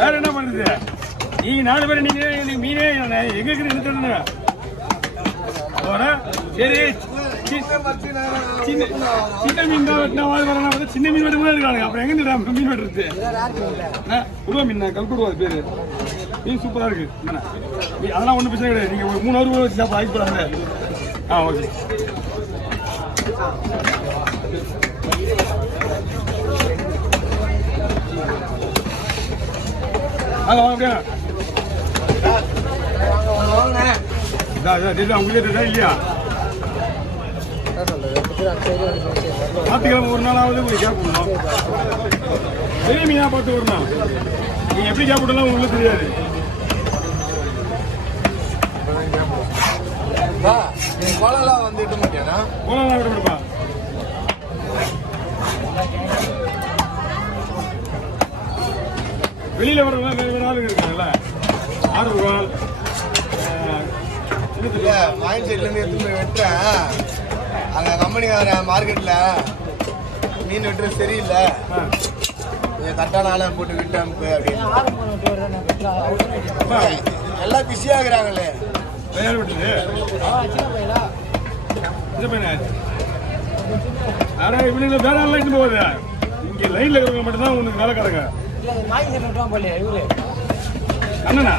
வேற என்ன பண்ணுது? நீங்க 4 பேர் நீங்க மீனே எங்க இருக்குன்னு சரி. சின்ன மீன் தான் வெட்டினா வரனா சின்ன மீன் வெட்டு கூட இருக்காங்க. அப்புறம் எங்க மீன் வெட்டுறது? குடுவா மீன் கல்குடுவா பேரு. மீன் சூப்பரா இருக்கு. அதெல்லாம் ஒன்றும் பிரச்சனை கிடையாது. நீங்க ஒரு 3 hour வச்சு சாப்பிட ஆகி போறாங்க. ஓகே. அப்படியா உங்களே இல்லையா? ஞாயிற்றுக்கிழமை ஒரு நாளாவது உங்களுக்கு கேப் விடணும். பெரிய மீனா பார்த்து வரணும். நீங்க எப்படி கேப் விடலாம் உங்களுக்கு தெரியாது. கோலெல்லாம் வந்துட்டு மாட்டேனா? கோலெல்லாம் விட முடியுமா? வெளியில வர்றவங்க வேற ஆளுங்க இருக்காங்கல்ல, ஆர்வம் மைண்ட் சைட்லேருந்து எடுத்து போய் வெட்டுறேன். அங்கே கம்பெனிக்கார மார்க்கெட்டில் மீன் வெட்டுறது சரியில்லை, கரெக்டான ஆளை போட்டு விட்டேன் அப்படின்னு எல்லாம் பிஸியாகிறாங்களே. விட்டுது இவனுங்க வேற ஆள் இட்டு போகுது. இங்கே லைன்ல இருக்கிறவங்க மட்டும்தான் உனக்கு வேலை கிடங்க. அண்ணனா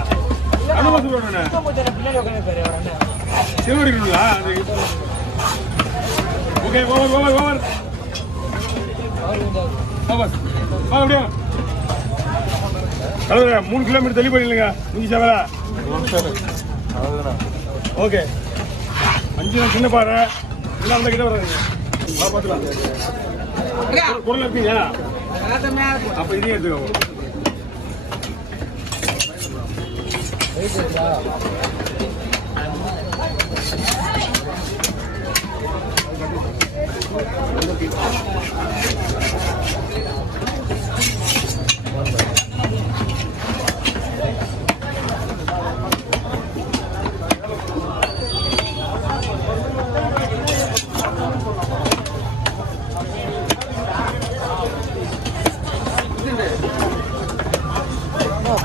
சிவடிக்கணுங்களா? ஓகே ஓவர் ஓவர் ஓவர் அப்படியா? 3 கிலோமீட்டர் தள்ளி போயிடலங்க. நீங்க சேவரா ஓகே. 5 சின்ன பாரு எல்லாம் அந்த கிட்ட வர்றாங்க. பார்த்துக்கலாம் குரல் இருக்கீங்க. அப்ப இதையும் எடுத்துக்கோ.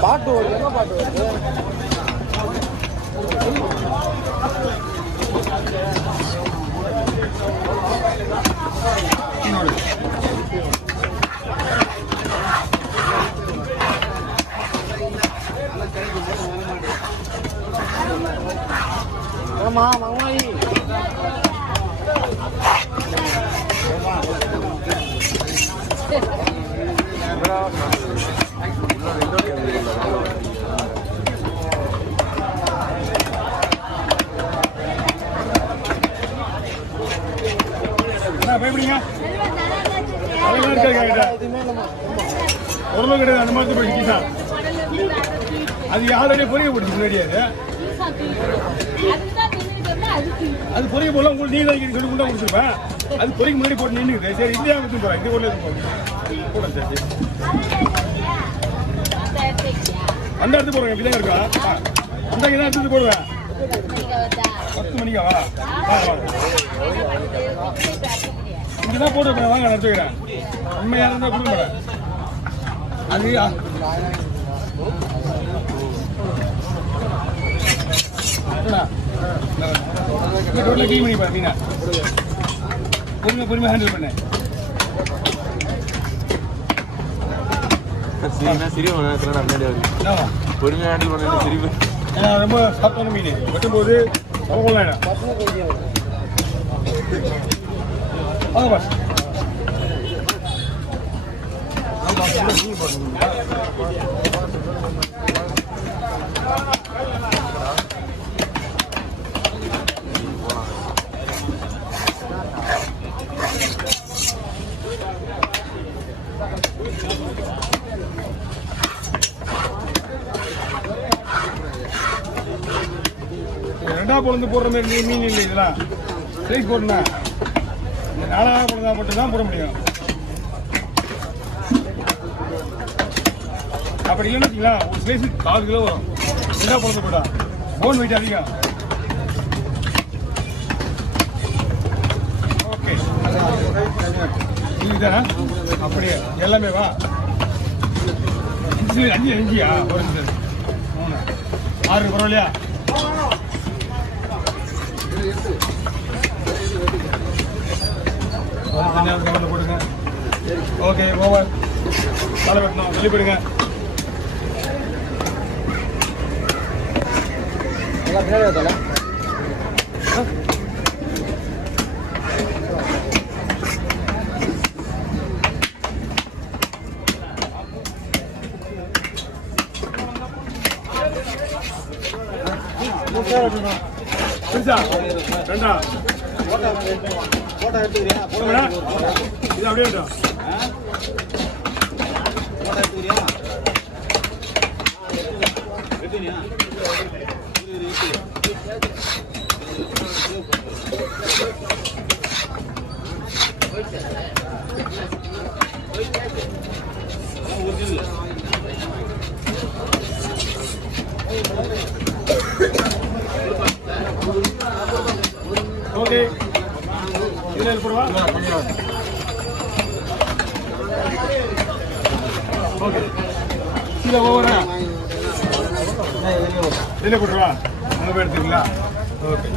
பாட்டு வருது. என்ன பாட்டு வருது? ஆமா மங்கமாயி பயப்படிங்க உடம்பு கிடையாது. அந்த மாதிரி போயிடுச்சு. அது ஆல்ரெடி பொறிக்க போட்டு ரெடியாது. அது பொறிக்க போடலாம். உங்களுக்கு நீங்க தான் சொல்லி குண்டா கொடுத்துருப்பேன். அது பொறிக்க முன்னாடி போட்டு நின்றுது. சரி இந்தியா எடுத்து போறேன். இது கூட கூட சரி அந்த இடத்து போடுவேன். இப்படிதான் இருக்கா? அந்த தான் எடுத்து போடுவேன். 10 மணிக்கா? இங்கதான் போட்டு வாங்க நடத்துக்கிறேன். உண்மையா இருந்தா கொடுக்க அது கிளீன் பண்ணி பாத்தீங்கன்னா பொறுமையா ஹேண்டில் பண்ண பொறுமையா ஹேண்டில் பண்ண சிரிப்பு. ரொம்ப சாப்பிட்டான மீன் வெட்டும்போது ஆயிடும். ரெண்டா பொழுது போடுற மாதிரி மீன் இல்லை. இதெல்லாம் சைஸ் போட்டுனா இந்த 4ஆவது பொழுதா மட்டும் தான் போட முடியும். அப்படி இல்லைன்னு வச்சுங்களா ஒரு சைஸு 4 கிலோ வரும். ரெண்டா பொழுது போட்டா போன் வெயிட் அதிகம். ஓகே இதுதானே அப்படியே எல்லாமே வா 5 5 ஒரு நிமிஷம் 3 6 பரவாயில்லையா தனியாக போடுங்க ஓகே ஓவர் தலை வெட்டணும் வெளியே போடுங்க புரிச்சா ரெண்டா போட்டோ எடுத்துக்கிறியா இது அப்படியே விட்டோம் போட்டோ எடுத்துக்கிறியா எடுத்துனியா ஓகே இதுல போடுவா ஓகே இதுல ஓவரா இதுல போட்டுருவா அங்க போய் எடுத்துங்களா ஓகே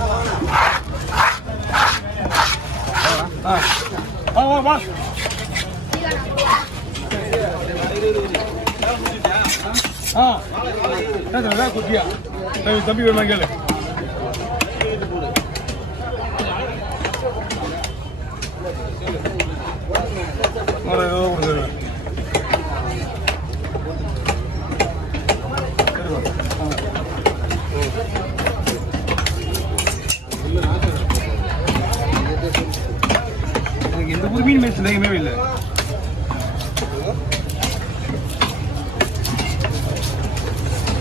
வா வா குட்டியா தம்பி வேணுமா கேளு எந்த ஒரு மீன் மேட்ச் சந்தேகமே இல்லை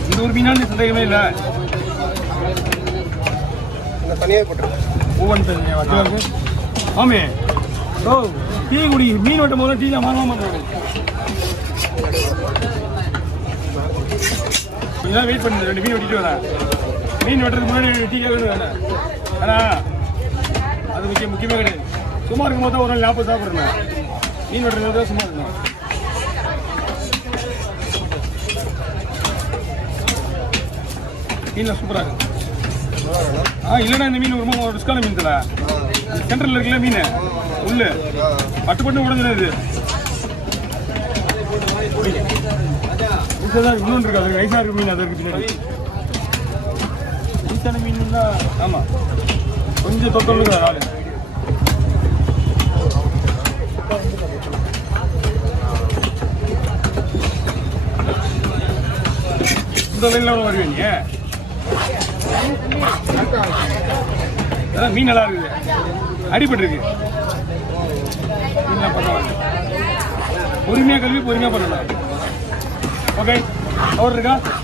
இந்த ஒரு மீனான சந்தேகமே இல்லை தனியாக போட்டுருக்கேன் ஒவ்வொன்று தனியாக இருக்கு ஆமே ஓ டீ குடி மீன் வெட்டும் போது டீ தான் வாங்க மாட்டேன் கொஞ்சம் வெயிட் பண்ணு 2 மீன் வெட்டிட்டு வரேன் மீன் வெட்டுறதுக்கு முன்னாடி டீ கேட்கணும் வேணாம் ஆனால் அது முக்கியமே கிடையாது சும்மா இருக்கும் போது ஒரு நாள் ஞாபகம் சாப்பிட்றேன் மீன் வெட்டுறது தான் சும்மா இருக்கணும் மீன்லாம் சூப்பராக இருக்கு இல்லைன்னா இந்த மீன் ரொம்ப ரிஸ்கான மீன் தல சென்ட்ரல் இருக்குல்ல மீன் உள்ள பட்டு பட்டு உடஞ்சிடும் இது இன்னொன்று இருக்கு அது ரைஸாக இருக்கு மீன் அது இருக்கு பின்னாடி ஈஸான மீன் தான் ஆமாம் கொஞ்சம் தொத்தொல்லுங்க நாள் இந்த லைனில் வருவேன் நீ அதான் மீன் நல்லா இருக்குது அடிபட்டுருக்கு மீன்லாம் பண்ணலாம் பொறுமையாக கல்வி பொறுமையாக பண்ணலாம் ஓகே அவர் இருக்கா